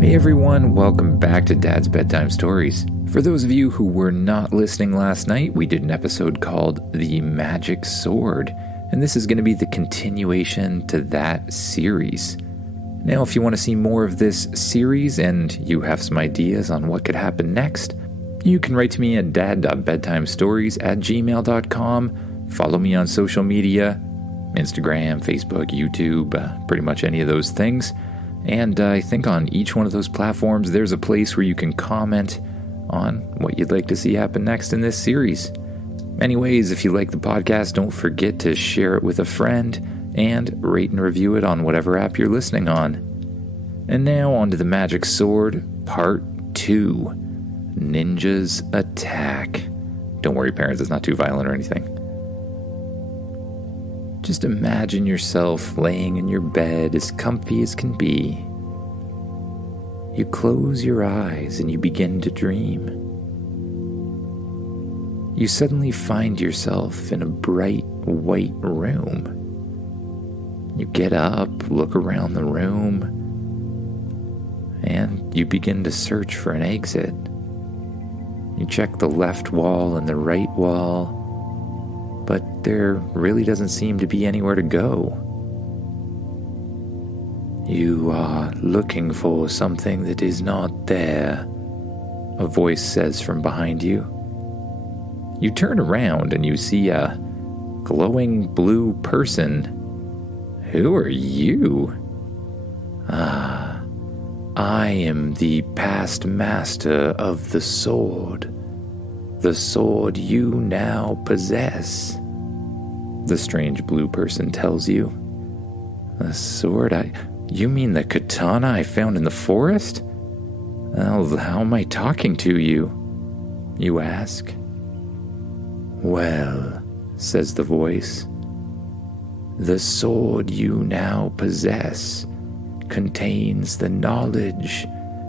Hey everyone, welcome back to Dad's Bedtime Stories. For those of you who were not listening last night, we did an episode called The Magic Sword, and this is going to be the continuation to that series. Now, if you want to see more of this series and you have some ideas on what could happen next, you can write to me at dad.bedtimestories@gmail.com. Follow me on social media, Instagram, Facebook, YouTube, pretty much any of those things. And I think on each one of those platforms, there's a place where you can comment on what you'd like to see happen next in this series. Anyways, if you like the podcast, don't forget to share it with a friend and rate and review it on whatever app you're listening on. And now on to the Magic Sword, Part 2. Ninjas Attack. Don't worry, parents, it's not too violent or anything. Just imagine yourself laying in your bed as comfy as can be. You close your eyes and you begin to dream. You suddenly find yourself in a bright white room. You get up, look around the room, and you begin to search for an exit. You check the left wall and the right wall, but there really doesn't seem to be anywhere to go. You are looking for something that is not there, a voice says from behind you. You turn around and you see a glowing blue person. Who are you? I am the past master of the sword you now possess, the strange blue person tells you. The sword? You mean the katana I found in the forest? Well, how am I talking to you? You ask. Well, says the voice, the sword you now possess contains the knowledge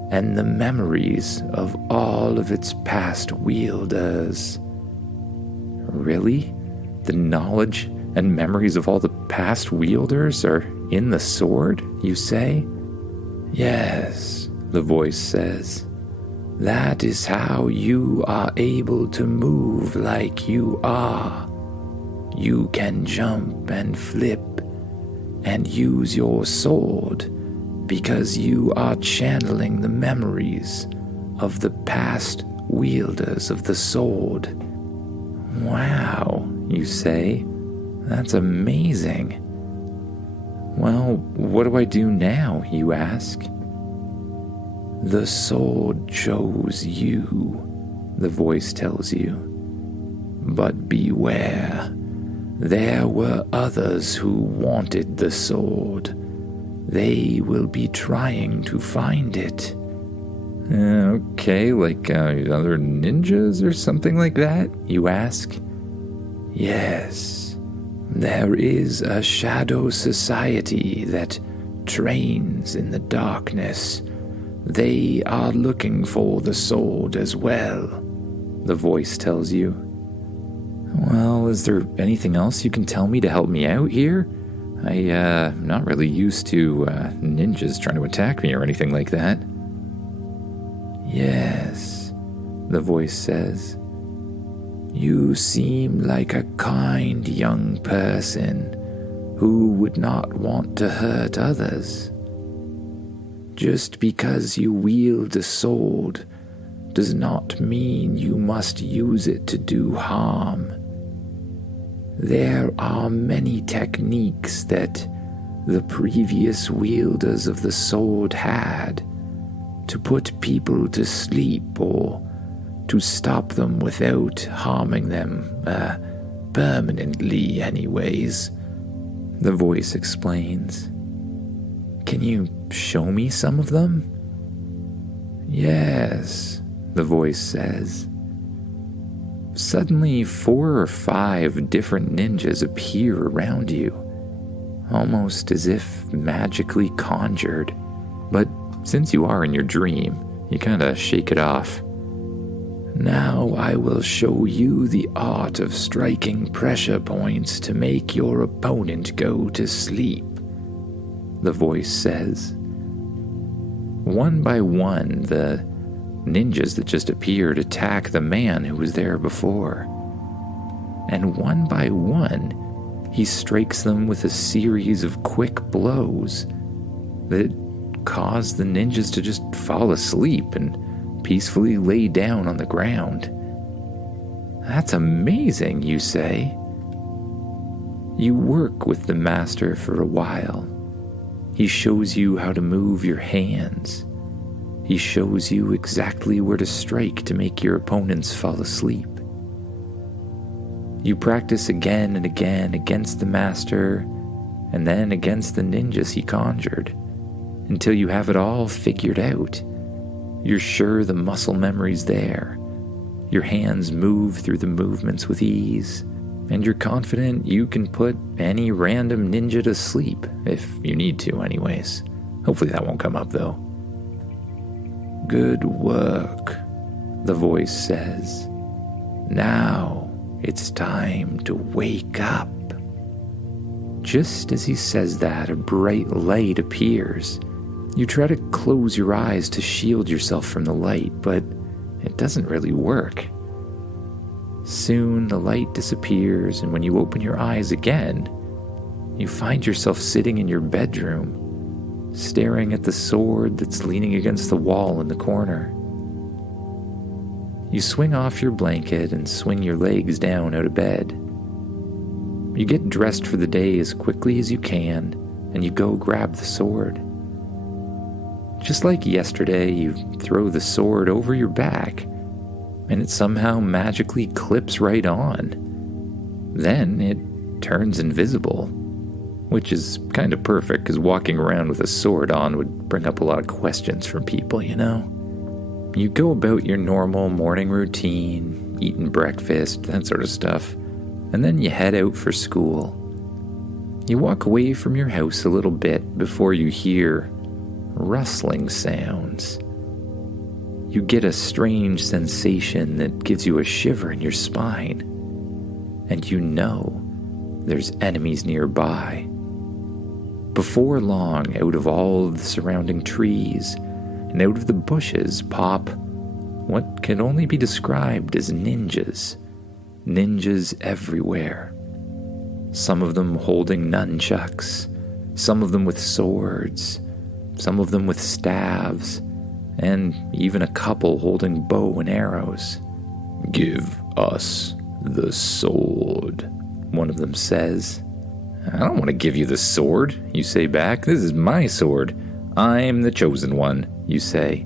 and the memories of all of its past wielders. Really? The knowledge and memories of all the past wielders are in the sword, you say? Yes, the voice says. That is how you are able to move like you are. You can jump and flip and use your sword because you are channeling the memories of the past wielders of the sword. Wow, you say. That's amazing. Well, what do I do now, you ask? The sword chose you, the voice tells you. But beware, there were others who wanted the sword. They will be trying to find it. Okay, like other ninjas or something like that, you ask? Yes, there is a shadow society that trains in the darkness. They are looking for the sword as well, the voice tells you. Well, is there anything else you can tell me to help me out here? I'm not really used to ninjas trying to attack me or anything like that. Yes, the voice says. You seem like a kind young person who would not want to hurt others. Just because you wield a sword does not mean you must use it to do harm. There are many techniques that the previous wielders of the sword had to put people to sleep or to stop them without harming them, permanently anyways, the voice explains. Can you show me some of them? Yes, the voice says. Suddenly, 4 or 5 different ninjas appear around you, almost as if magically conjured. But since you are in your dream, you kinda shake it off. Now I will show you the art of striking pressure points to make your opponent go to sleep, the voice says. One by one, the ninjas that just appeared attack the man who was there before. And one by one, he strikes them with a series of quick blows that cause the ninjas to just fall asleep and peacefully lay down on the ground. That's amazing, you say. You work with the master for a while. He shows you how to move your hands. He shows you exactly where to strike to make your opponents fall asleep. You practice again and again against the master, and then against the ninjas he conjured, until you have it all figured out. You're sure the muscle memory's there. Your hands move through the movements with ease, and you're confident you can put any random ninja to sleep, if you need to anyways. Hopefully that won't come up though. Good work, the voice says. Now it's time to wake up. Just as he says that, a bright light appears. You try to close your eyes to shield yourself from the light, but it doesn't really work. Soon the light disappears, and when you open your eyes again, you find yourself sitting in your bedroom, staring at the sword that's leaning against the wall in the corner. You swing off your blanket and swing your legs down out of bed. You get dressed for the day as quickly as you can, and you go grab the sword. Just like yesterday, you throw the sword over your back, and it somehow magically clips right on. Then it turns invisible, which is kind of perfect, because walking around with a sword on would bring up a lot of questions from people, you know? You go about your normal morning routine, eating breakfast, that sort of stuff, and then you head out for school. You walk away from your house a little bit before you hear rustling sounds. You get a strange sensation that gives you a shiver in your spine, and you know there's enemies nearby. Before long, out of all of the surrounding trees and out of the bushes pop what can only be described as ninjas. Ninjas everywhere. Some of them holding nunchucks, some of them with swords, some of them with staves, and even a couple holding bow and arrows. "Give us the sword," one of them says. "I don't want to give you the sword," you say back. "This is my sword. I'm the chosen one," you say.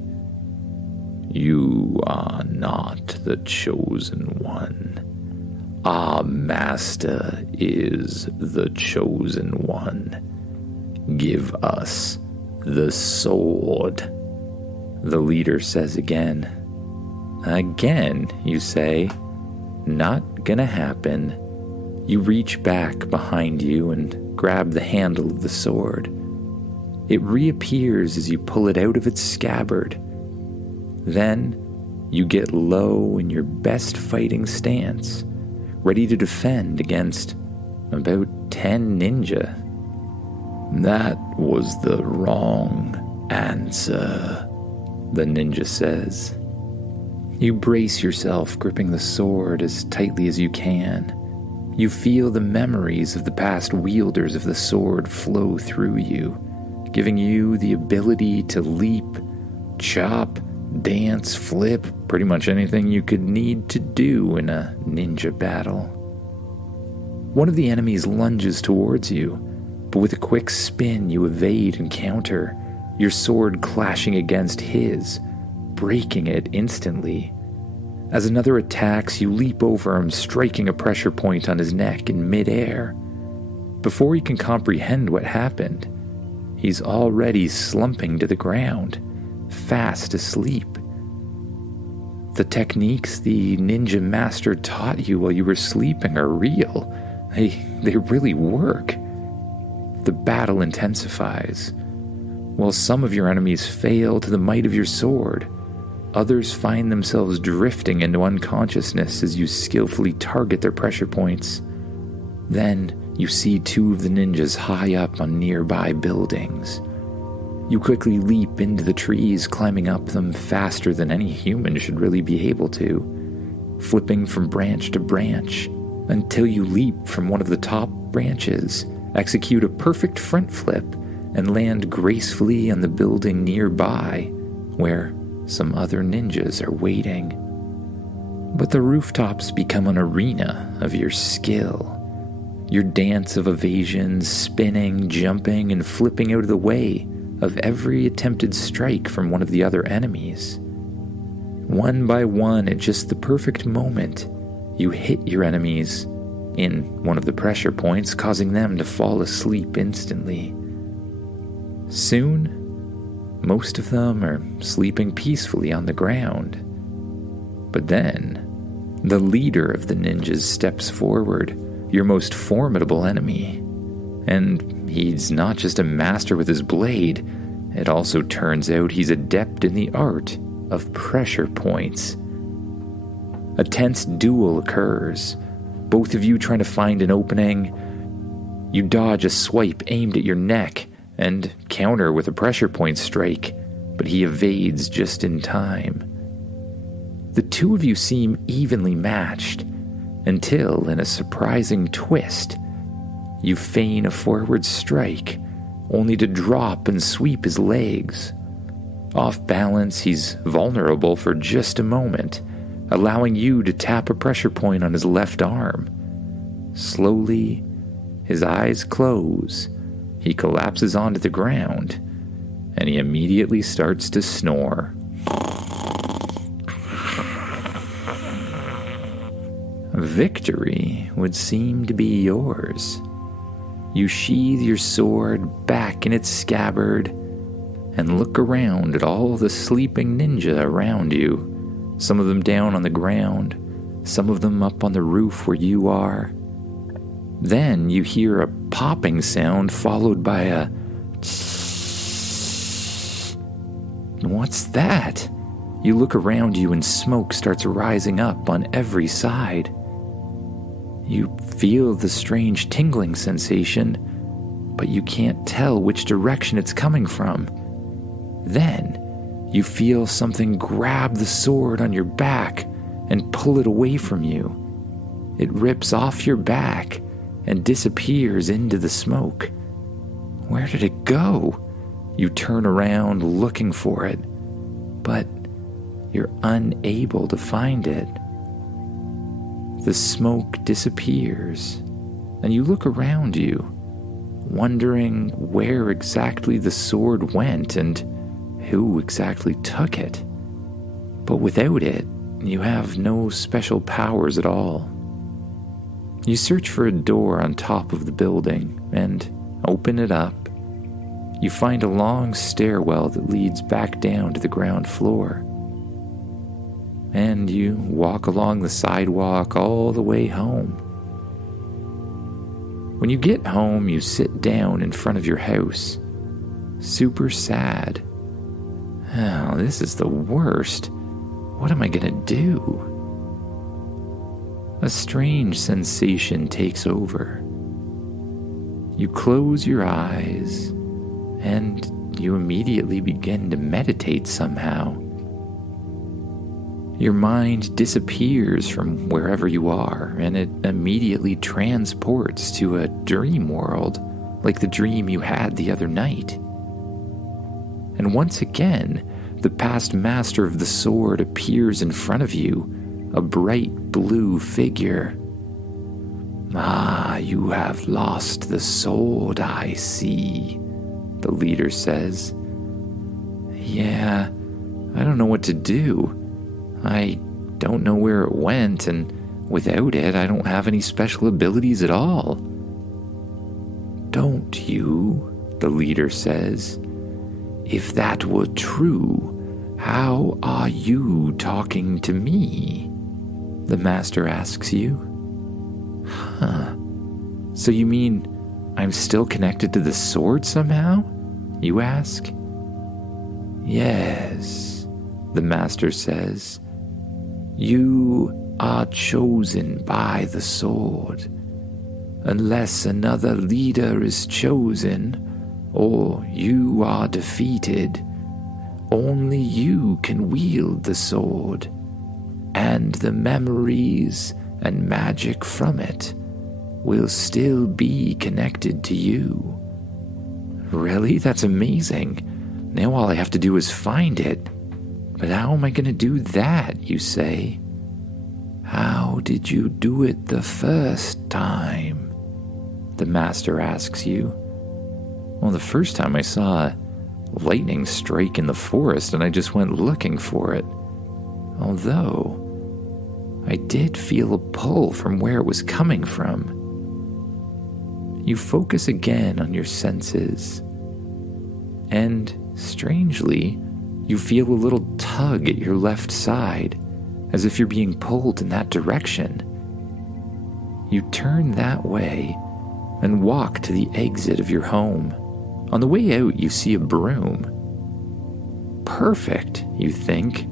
"You are not the chosen one. Our master is the chosen one. Give us the sword," the leader says again. "Again," you say. "Not gonna happen." You reach back behind you and grab the handle of the sword. It reappears as you pull it out of its scabbard. Then you get low in your best fighting stance, ready to defend against about 10 ninja. "That was the wrong answer," the ninja says. You brace yourself, gripping the sword as tightly as you can. You feel the memories of the past wielders of the sword flow through you, giving you the ability to leap, chop, dance, flip, pretty much anything you could need to do in a ninja battle. One of the enemies lunges towards you, but with a quick spin you evade and counter, your sword clashing against his, breaking it instantly. As another attacks, you leap over him, striking a pressure point on his neck in midair. Before he can comprehend what happened, he's already slumping to the ground, fast asleep. The techniques the ninja master taught you while you were sleeping are real. They really work. The battle intensifies. While some of your enemies fail to the might of your sword, others find themselves drifting into unconsciousness as you skillfully target their pressure points. Then you see two of the ninjas high up on nearby buildings. You quickly leap into the trees, climbing up them faster than any human should really be able to, flipping from branch to branch until you leap from one of the top branches, execute a perfect front flip, and land gracefully on the building nearby, where some other ninjas are waiting. But the rooftops become an arena of your skill. Your dance of evasions, spinning, jumping, and flipping out of the way of every attempted strike from one of the other enemies. One by one, at just the perfect moment, you hit your enemies in one of the pressure points, causing them to fall asleep instantly. Soon, most of them are sleeping peacefully on the ground. But then, the leader of the ninjas steps forward, your most formidable enemy. And he's not just a master with his blade, it also turns out he's adept in the art of pressure points. A tense duel occurs, both of you trying to find an opening. You dodge a swipe aimed at your neck and counter with a pressure point strike, but he evades just in time. The two of you seem evenly matched, until, in a surprising twist, you feign a forward strike, only to drop and sweep his legs. Off balance, he's vulnerable for just a moment, allowing you to tap a pressure point on his left arm. Slowly, his eyes close, he collapses onto the ground, and he immediately starts to snore. Victory would seem to be yours. You sheathe your sword back in its scabbard and look around at all the sleeping ninja around you, some of them down on the ground, some of them up on the roof where you are. Then you hear a popping sound followed by a What's that? You look around you and smoke starts rising up on every side. You feel the strange tingling sensation, but you can't tell which direction it's coming from. Then, you feel something grab the sword on your back and pull it away from you. It rips off your back and disappears into the smoke. Where did it go? You turn around looking for it, but you're unable to find it. The smoke disappears, and you look around you, wondering where exactly the sword went and who exactly took it. But without it, you have no special powers at all. You search for a door on top of the building and open it up. You find a long stairwell that leads back down to the ground floor. And you walk along the sidewalk all the way home. When you get home, you sit down in front of your house, super sad. Oh, this is the worst. What am I gonna do? A strange sensation takes over. You close your eyes, and you immediately begin to meditate somehow. Your mind disappears from wherever you are, and it immediately transports to a dream world, like the dream you had the other night. And once again, the past master of the sword appears in front of you, a bright blue figure. "Ah, you have lost the sword, I see," the leader says. "Yeah, I don't know what to do. I don't know where it went, and without it, I don't have any special abilities at all." "Don't you?" the leader says. "If that were true, how are you talking to me?" the master asks you. "Huh. So you mean I'm still connected to the sword somehow?" you ask. "Yes," the master says. "You are chosen by the sword. Unless another leader is chosen, or you are defeated. Only you can wield the sword, and the memories and magic from it will still be connected to you. Really? That's amazing. Now all I have to do is find it. But how am I going to do that, you say? How did you do it the first time? The master asks you. Well, the first time I saw lightning strike in the forest and I just went looking for it. Although, I did feel a pull from where it was coming from. You focus again on your senses, and strangely, you feel a little tug at your left side, as if you're being pulled in that direction. You turn that way and walk to the exit of your home. On the way out, you see a broom. Perfect, you think.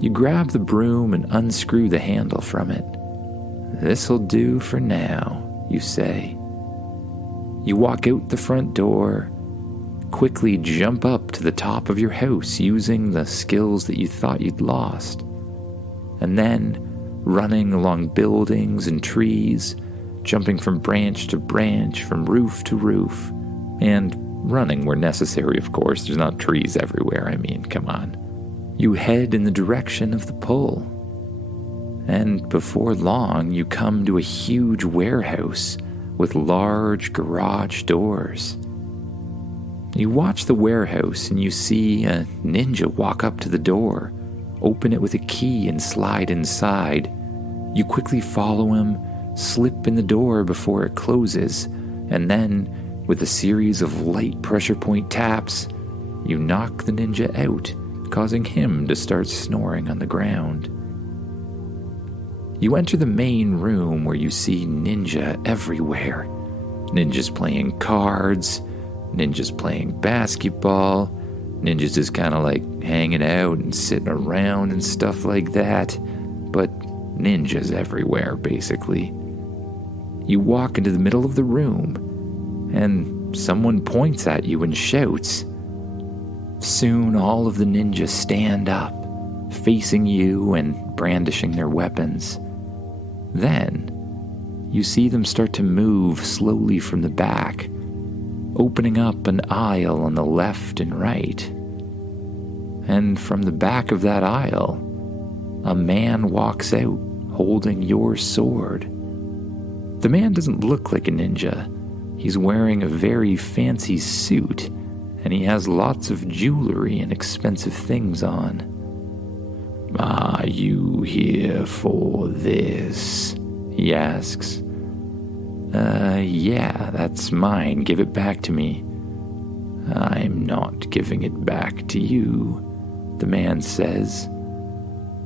You grab the broom and unscrew the handle from it. This'll do for now, you say. You walk out the front door, quickly jump up to the top of your house using the skills that you thought you'd lost, and then running along buildings and trees, jumping from branch to branch, from roof to roof, and running where necessary, of course. There's not trees everywhere, I mean, come on. You head in the direction of the pull, and before long you come to a huge warehouse with large garage doors. You watch the warehouse and you see a ninja walk up to the door, open it with a key and slide inside. You quickly follow him, slip in the door before it closes, and then, with a series of light pressure point taps, you knock the ninja out, causing him to start snoring on the ground. You enter the main room where you see ninja everywhere. Ninjas playing cards, ninjas playing basketball, ninjas just kind of like hanging out and sitting around and stuff like that. But ninjas everywhere, basically. You walk into the middle of the room, and someone points at you and shouts. Soon all of the ninjas stand up, facing you and brandishing their weapons. Then, you see them start to move slowly from the back, opening up an aisle on the left and right. And from the back of that aisle, a man walks out holding your sword. The man doesn't look like a ninja. He's wearing a very fancy suit, and he has lots of jewelry and expensive things on. Are you here for this? He asks. Yeah, that's mine. Give it back to me. I'm not giving it back to you, the man says.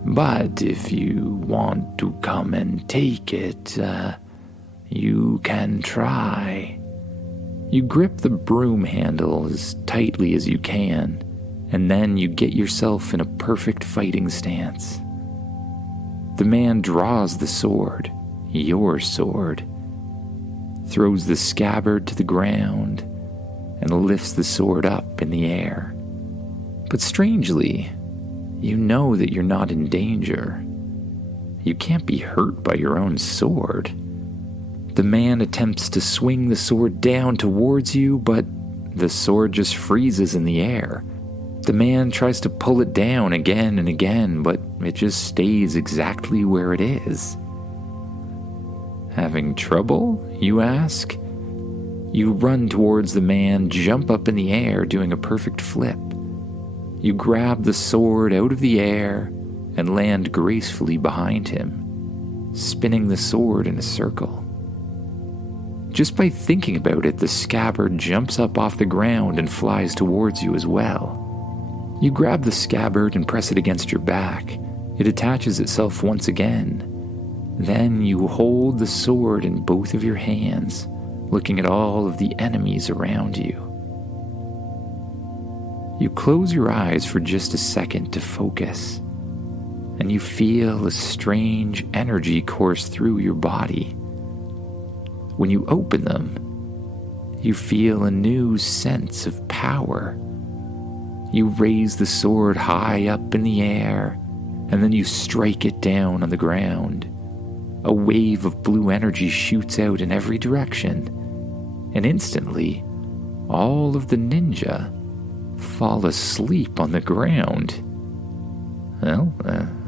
But if you want to come and take it, you can try. You grip the broom handle as tightly as you can, and then you get yourself in a perfect fighting stance. The man draws the sword, your sword, throws the scabbard to the ground, and lifts the sword up in the air. But strangely, you know that you're not in danger. You can't be hurt by your own sword. The man attempts to swing the sword down towards you, but the sword just freezes in the air. The man tries to pull it down again and again, but it just stays exactly where it is. Having trouble, you ask? You run towards the man, jump up in the air, doing a perfect flip. You grab the sword out of the air and land gracefully behind him, spinning the sword in a circle. Just by thinking about it, the scabbard jumps up off the ground and flies towards you as well. You grab the scabbard and press it against your back. It attaches itself once again. Then you hold the sword in both of your hands, looking at all of the enemies around you. You close your eyes for just a second to focus, and you feel a strange energy course through your body. When you open them, You feel a new sense of power. You raise the sword high up in the air, and then you strike it down on the ground. A wave of blue energy shoots out in every direction, and instantly, all of the ninja fall asleep on the ground. Well,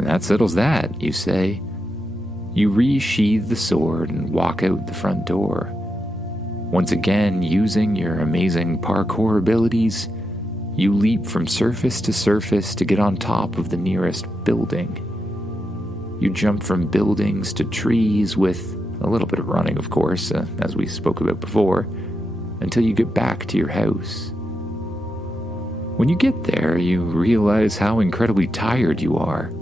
that settles that, you say. You resheathe the sword and walk out the front door. Once again, using your amazing parkour abilities, you leap from surface to surface to get on top of the nearest building. You jump from buildings to trees with a little bit of running, of course, as we spoke about before, until you get back to your house. When you get there, you realize how incredibly tired you are.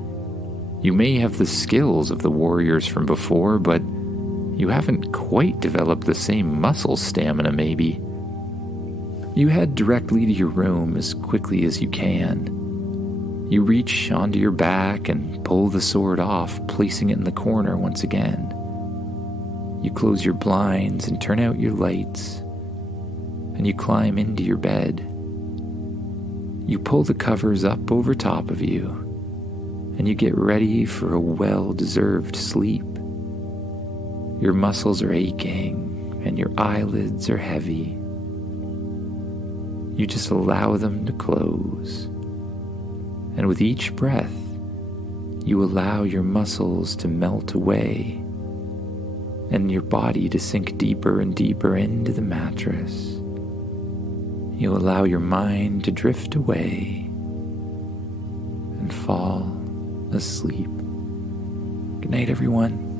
You may have the skills of the warriors from before, but you haven't quite developed the same muscle stamina, maybe. You head directly to your room as quickly as you can. You reach onto your back and pull the sword off, placing it in the corner once again. You close your blinds and turn out your lights, and you climb into your bed. You pull the covers up over top of you, and you get ready for a well-deserved sleep. Your muscles are aching, and your eyelids are heavy. You just allow them to close. And with each breath, you allow your muscles to melt away and your body to sink deeper and deeper into the mattress. You allow your mind to drift away and fall asleep. Good night, everyone.